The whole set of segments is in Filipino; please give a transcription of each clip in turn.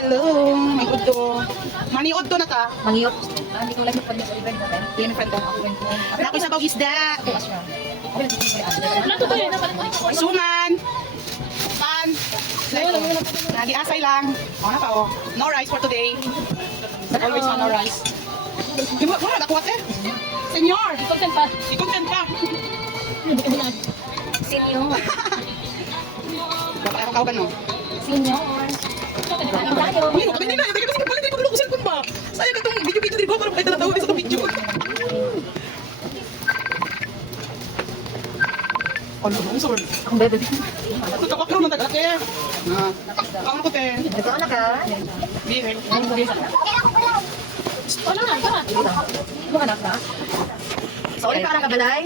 Hello, may udto. Maniod to na ta. Mangiot. Hindi ko lang yung pag-sa event natin. Yan ang friend ko. Wala ko sa isda. Suman. Pan. Lagi asay lang. O na pa o. No rice for today. Always no rice. Di mo, wala nakuha eh. Senyor. Content pa. I-content pa. Senior. Dapat ako kauban no. Senior. Tayo. Uy, hindi na. Hindi kasi palit ko sa cellphone ba? Sayang ka itong video-video din ko. Parang kahit natawag sa itong video. Ano ba? Ang sorry. Ang bebe. Tapak naman taga-ate. Ang ko te. Ito na ka. Bihek. Ano na? Tara. Ano ka na ka? Sorry para ka balay.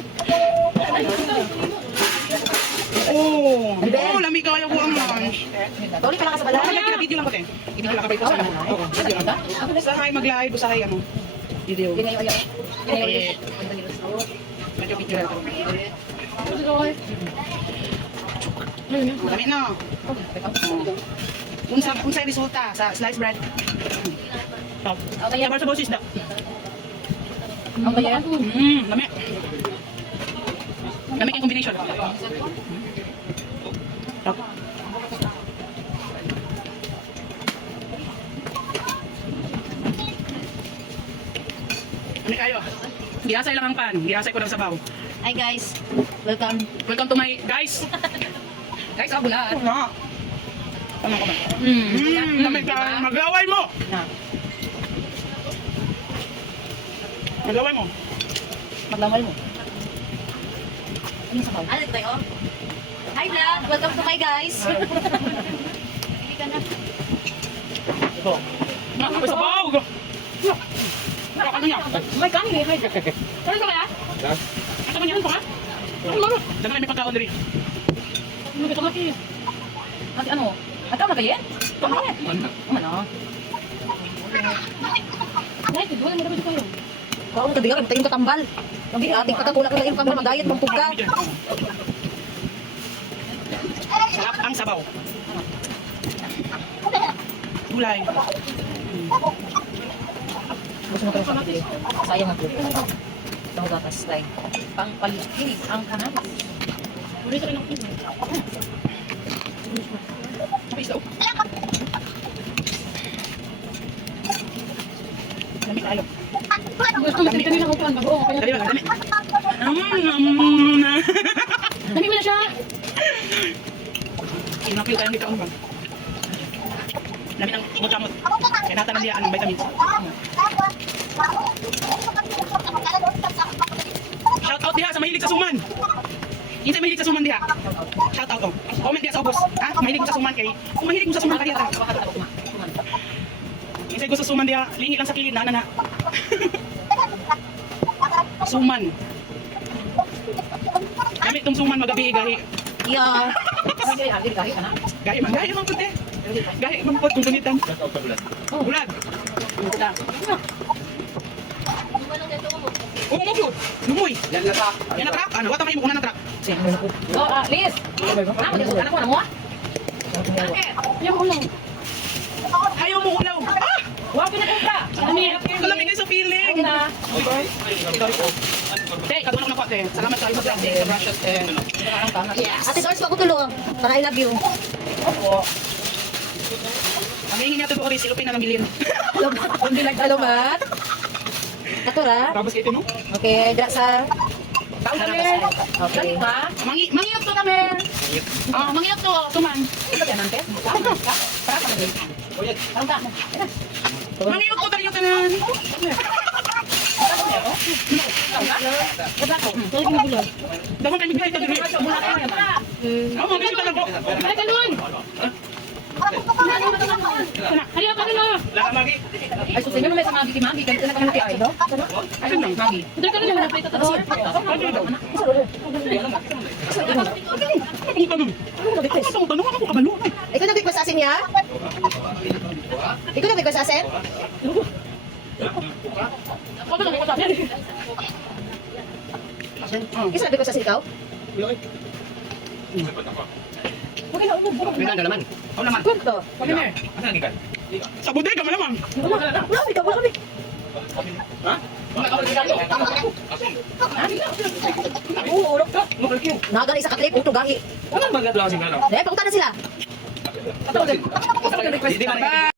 Oh, lamig kaya ko ang lunch. Sorry ka lang ka sa balay. Ano video lang ko te? Video lang kabay ko sa ano. Oo, video lang. Usahay mag-live, usahay ano. Video. Medyo video lang. Dami na. Unsay resulta sa sliced bread. Okay, Sabar sa boses da. ang kaya? Dami. Dami kayong combination. Ano kayo? Giasay lang ang pan. Giasay ko ng sabaw. Hi guys. Welcome. Welcome to my guys. Guys, ako bulaan. Ano? Ano ka ba? Lamig ka. Maglaway mo! Maglaway mo. Maglamal mo. Ano sa baw? Ano tayo? Hi vlog. Welcome to my guys. Hindi ka na. Ito. Nakakapay sabaw! Ano niya? May kanin eh. Ano ka kaya? Ano niya? Ano ka? Dami may pagkaon rin. Ano ka mati? Mati ano? Ikaw na kayo? Ano? Ano? Ay, tigwala mo na ba kayo? Wow, nagkadiga kami tayong katambal. Hindi ating katapula ka yung kamar magdayat pang pugka. Sarap ang sabaw. Gulay. Gusto mo kayo sa mati? Sayang ako. Ito gatas like pang palikinig ang kanan. Uli sa rin ako. Isaw. Dami tayo. Dami kanina ko pan bago. Dami ba? Dami. Dami mo na siya. Inapil tayo dito ba? Dami ng mutamot. Kaya natan niya anong vitamins. Shout out diha sa mahilig sa suman. Isa mahilig sa suman diha. Shout out to. Comment diha sa ubos. Ha? Mahilig mo sa suman kay. Kung mahilig mo sa suman kaya ta. Isa gusto suman diha, lingi lang sa kilid na. Suman. Kami itong suman magabi gahi. Yeah. Gahi man puti. Gahi man puti kung gunitan. Bulag. Oo mo po. Lumoy. Yan na truck. Ano? Wata may mukuna ng truck. Oh, Liz. Anak mo na mo? Ayaw mo lang. Ayaw mo ulaw. Ah! Wow, pinagpunta. Kalamig kayo sa feeling. Te, kadunok na po, te. Salamat sa ibang te. Sa brushes, te. Ate Doris, ako tulong. Para I love you. Opo. Ang hingin niya ito ko rin, silupin na ng bilin. Hindi like alamat. Atura. Tapos kayo ito, no? Okay, dra sa... Okay. Mangiyok to kami. Mangiyok to. Tuman. Ito yan, ante? Mangiyok to tayo tanan. Dahon kayo bigay ito dito. Ako mga bisita lang po. Ay, ganun! Halika pa rin mo! Ay, susin nyo may sa Magi kay Magi. Ganito na kami natin ay, no? Ayun lang, Magi. Ito ka rin naman na-plate at ano? Ang tanong. Ang tanong ako kabalo. Ikaw nag-request asin niya? Ikaw nag-request asin? Isa nag-request asin ikaw? Okay na, ulo. Pinanda naman. Ako naman. Ito. Kami na. Asa naging ka? Sa bodega man naman. Marami ka, marami. Ha? Wala ka ba Oo, ulo. Nagani sa katrip, uto gahi. Wala ba gagawa si Gano? Eh, papunta na sila. Di ba?